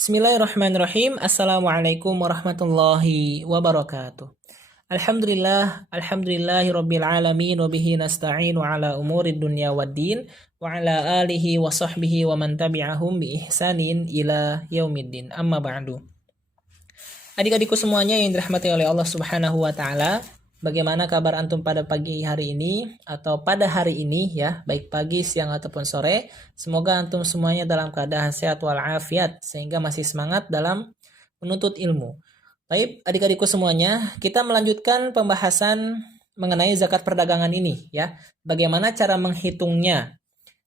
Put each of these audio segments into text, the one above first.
Bismillahirrahmanirrahim. Assalamualaikum warahmatullahi wabarakatuh. Alhamdulillahi rabbil alamin wa bihi nasta'inu ala umurid dunya waddin wa ala alihi wa sahbihi wa man tabi'ahum bi ihsanin ila yaumiddin. Amma ba'du. Adik-adikku semuanya yang dirahmati oleh Allah Subhanahu wa taala, bagaimana kabar antum pada pagi hari ini atau pada hari ini ya, baik pagi, siang ataupun sore. Semoga antum semuanya dalam keadaan sehat walafiat sehingga masih semangat dalam menuntut ilmu. Baik, adik-adikku semuanya, kita melanjutkan pembahasan mengenai zakat perdagangan ini ya. Bagaimana cara menghitungnya?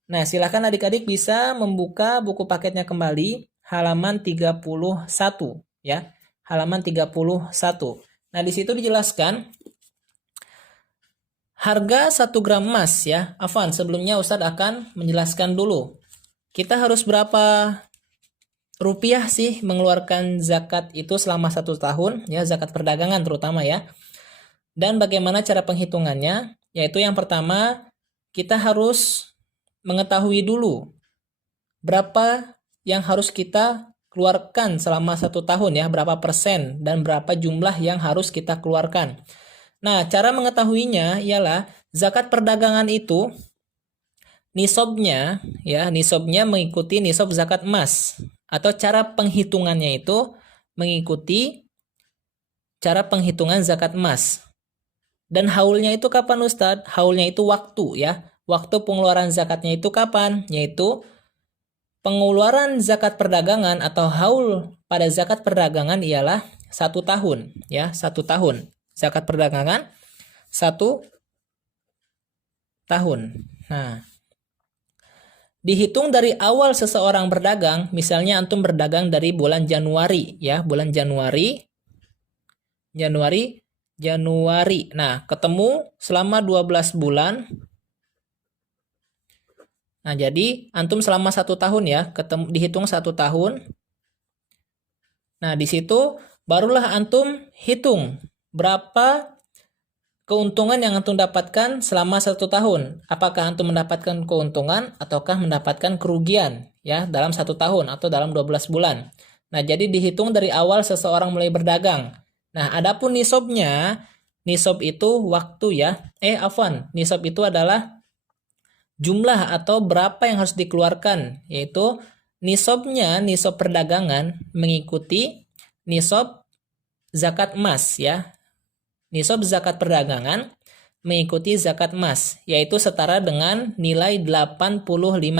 Nah, silakan adik-adik bisa membuka buku paketnya kembali halaman 31 ya. Halaman 31. Nah, di situ dijelaskan harga 1 gram emas ya. Afwan, sebelumnya Ustadz akan menjelaskan dulu. Kita harus berapa rupiah sih mengeluarkan zakat itu selama 1 tahun ya, zakat perdagangan terutama ya. Dan bagaimana cara penghitungannya? Yaitu yang pertama, kita harus mengetahui dulu berapa yang harus kita keluarkan selama 1 tahun ya, berapa persen dan berapa jumlah yang harus kita keluarkan. Nah, cara mengetahuinya ialah zakat perdagangan itu nisabnya ya, nisabnya mengikuti nisab zakat emas, atau cara penghitungannya itu mengikuti cara penghitungan zakat emas. Dan haulnya itu kapan Ustadz? Haulnya itu waktu ya. Waktu pengeluaran zakatnya itu kapan? Yaitu pengeluaran zakat perdagangan atau haul pada zakat perdagangan ialah 1 tahun ya, 1 tahun. Zakat perdagangan 1 tahun. Nah, dihitung dari awal seseorang berdagang, misalnya antum berdagang dari bulan Januari ya, bulan Januari. Nah, ketemu selama 12 bulan. Nah, jadi antum selama 1 tahun ya, dihitung 1 tahun. Nah, di situ barulah antum hitung berapa keuntungan yang antum dapatkan selama 1 tahun. Apakah antum mendapatkan keuntungan ataukah mendapatkan kerugian ya dalam 1 tahun atau dalam 12 bulan. Nah, jadi dihitung dari awal seseorang mulai berdagang. Nah, adapun nisabnya, nisab itu waktu ya. Nisab itu adalah jumlah atau berapa yang harus dikeluarkan, yaitu nisabnya, nisab perdagangan mengikuti nisab zakat emas ya. Nisab zakat perdagangan mengikuti zakat emas, yaitu setara dengan nilai 85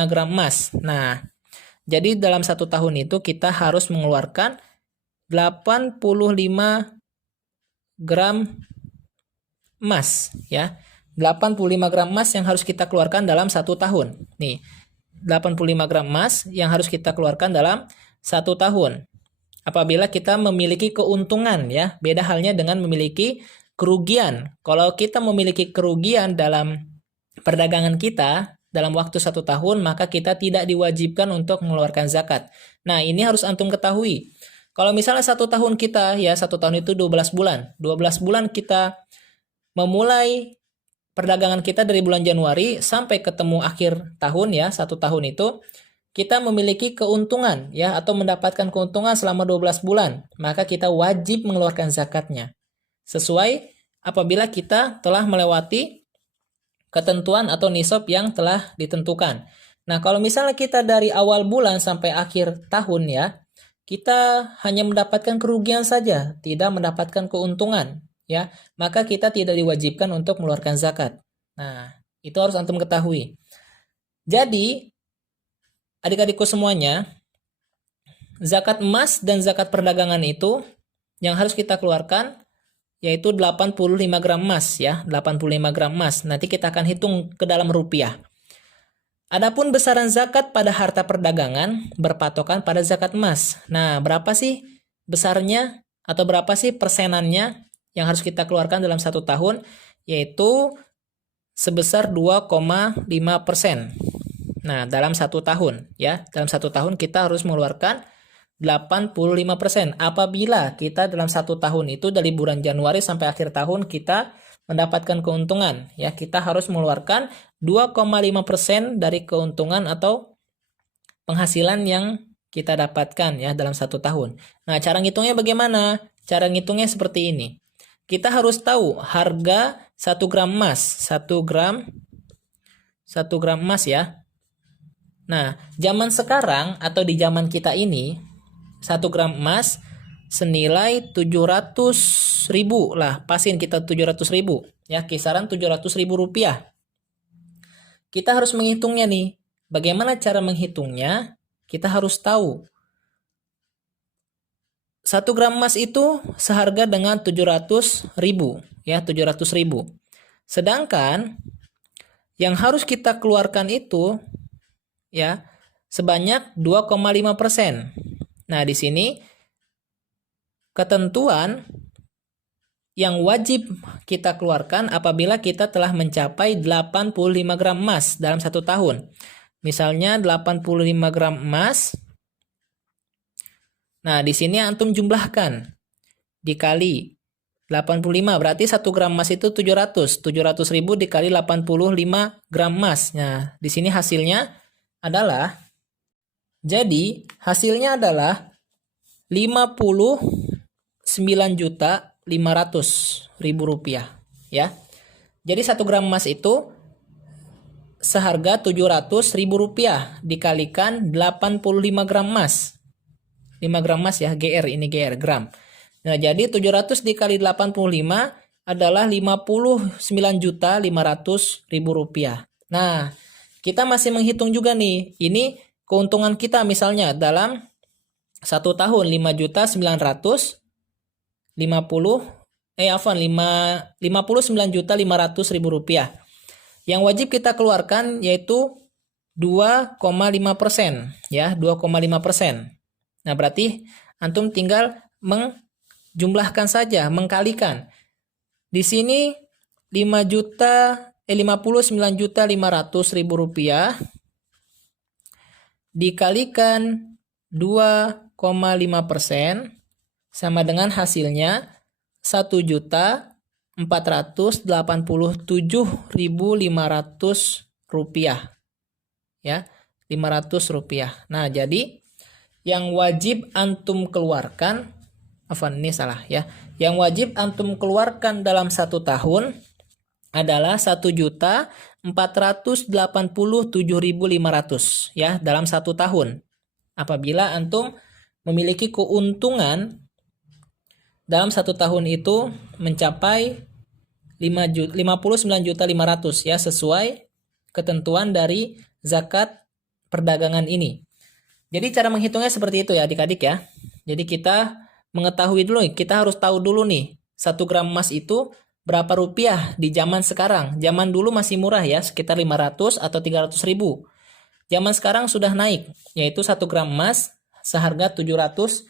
gram emas. Nah, jadi dalam 1 tahun itu kita harus mengeluarkan 85 gram emas ya. 85 gram emas yang harus kita keluarkan dalam 1 tahun. Nih, 85 gram emas yang harus kita keluarkan dalam 1 tahun. Apabila kita memiliki keuntungan ya, beda halnya dengan memiliki kerugian. Kalau kita memiliki kerugian dalam perdagangan kita dalam waktu 1 tahun, maka kita tidak diwajibkan untuk mengeluarkan zakat. Nah, ini harus antum ketahui. Kalau misalnya 1 tahun kita ya, 1 tahun itu 12 bulan. 12 bulan kita memulai perdagangan kita dari bulan Januari sampai ketemu akhir tahun ya, 1 tahun itu kita memiliki keuntungan ya, atau mendapatkan keuntungan selama 12 bulan, maka kita wajib mengeluarkan zakatnya. Sesuai apabila kita telah melewati ketentuan atau nisab yang telah ditentukan. Nah, kalau misalnya kita dari awal bulan sampai akhir tahun ya, kita hanya mendapatkan kerugian saja, tidak mendapatkan keuntungan ya, maka kita tidak diwajibkan untuk mengeluarkan zakat. Nah, itu harus antum ketahui. Jadi, adik-adikku semuanya, zakat emas dan zakat perdagangan itu yang harus kita keluarkan yaitu 85 gram emas ya, 85 gram emas. Nanti kita akan hitung ke dalam rupiah. Adapun besaran zakat pada harta perdagangan berpatokan pada zakat emas. Nah, berapa sih besarnya atau berapa sih persenannya yang harus kita keluarkan dalam 1 tahun? Yaitu sebesar 2,5%. Nah, dalam 1 tahun ya, dalam 1 tahun kita harus mengeluarkan 85%. Apabila kita dalam 1 tahun itu dari bulan Januari sampai akhir tahun kita mendapatkan keuntungan ya, kita harus mengeluarkan 2,5% dari keuntungan atau penghasilan yang kita dapatkan ya dalam 1 tahun. Nah, cara ngitungnya bagaimana? Cara ngitungnya seperti ini. Kita harus tahu harga 1 gram emas. 1 gram emas ya. Nah, zaman sekarang atau di zaman kita ini 1 gram emas senilai 700.000 lah. Pasin kita 700.000 ya, kisaran 700.000 rupiah. Kita harus menghitungnya nih. Bagaimana cara menghitungnya? Kita harus tahu 1 gram emas itu seharga dengan 700.000 ya, 700.000. Sedangkan yang harus kita keluarkan itu ya sebanyak 2,5%. Nah, di sini ketentuan yang wajib kita keluarkan apabila kita telah mencapai 85 gram emas dalam 1 tahun. Misalnya 85 gram emas. Nah, di sini antum jumlahkan dikali 85, berarti 1 gram emas itu 700. 700.000 dikali 85 gram emas. Nah, di sini hasilnya adalah 59.500.000 rupiah ya. Jadi 1 gram emas itu seharga 700.000 rupiah dikalikan 85 gram emas. 5 gram emas ya, GR ini GR gram. Nah, jadi 700 dikali 85 adalah 59.500.000 rupiah. Nah, kita masih menghitung juga nih. Ini keuntungan kita misalnya dalam 1 tahun 59.500.000 rupiah. Yang wajib kita keluarkan yaitu 2,5% ya, 2,5%. Nah, berarti antum tinggal menjumlahkan saja, mengkalikan. Di sini 59.500.000 rupiah dikalikan 2,5% sama dengan hasilnya 1.487.500 rupiah ya, 500 rupiah. Nah, jadi yang wajib antum keluarkan, ini salah ya. Yang wajib antum keluarkan dalam 1 tahun adalah 1.487.500 ya dalam 1 tahun. Apabila antum memiliki keuntungan dalam 1 tahun itu mencapai 59.500 ya, sesuai ketentuan dari zakat perdagangan ini. Jadi cara menghitungnya seperti itu ya adik-adik ya. Jadi kita mengetahui dulu, kita harus tahu dulu nih 1 gram emas itu berapa rupiah di zaman sekarang. Zaman dulu masih murah ya, sekitar 500 atau 300.000. Zaman sekarang sudah naik, yaitu 1 gram emas seharga 700.000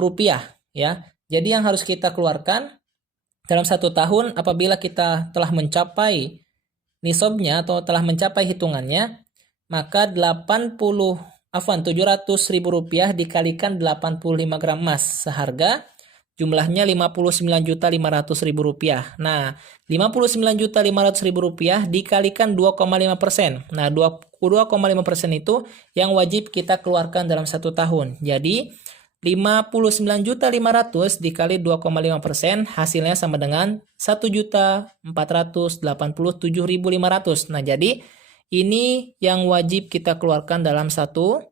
rupiah ya. Jadi yang harus kita keluarkan dalam 1 tahun apabila kita telah mencapai nisabnya atau telah mencapai hitungannya, maka 700.000 rupiah dikalikan 85 gram emas seharga jumlahnya 59.500.000 rupiah. Nah, 59.500.000 rupiah dikalikan 2,5%. Nah, 2,5% itu yang wajib kita keluarkan dalam 1 tahun. Jadi 59.500 dikali 2,5% hasilnya sama dengan 1.487.500. Nah, jadi ini yang wajib kita keluarkan dalam 1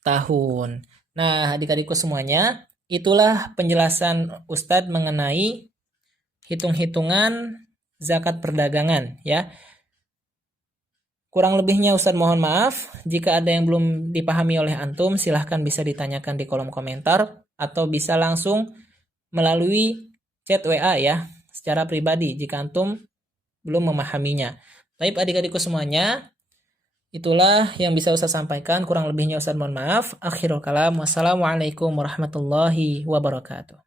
tahun. Nah, adik-adikku semuanya, itulah penjelasan Ustadz mengenai hitung-hitungan zakat perdagangan ya. Kurang lebihnya Ustadz mohon maaf. Jika ada yang belum dipahami oleh antum, silahkan bisa ditanyakan di kolom komentar atau bisa langsung melalui chat WA ya, secara pribadi jika antum belum memahaminya. Baik adik-adikku semuanya, itulah yang bisa Ustaz sampaikan. Kurang lebihnya Ustaz mohon maaf. Akhirul kalam. Wassalamualaikum warahmatullahi wabarakatuh.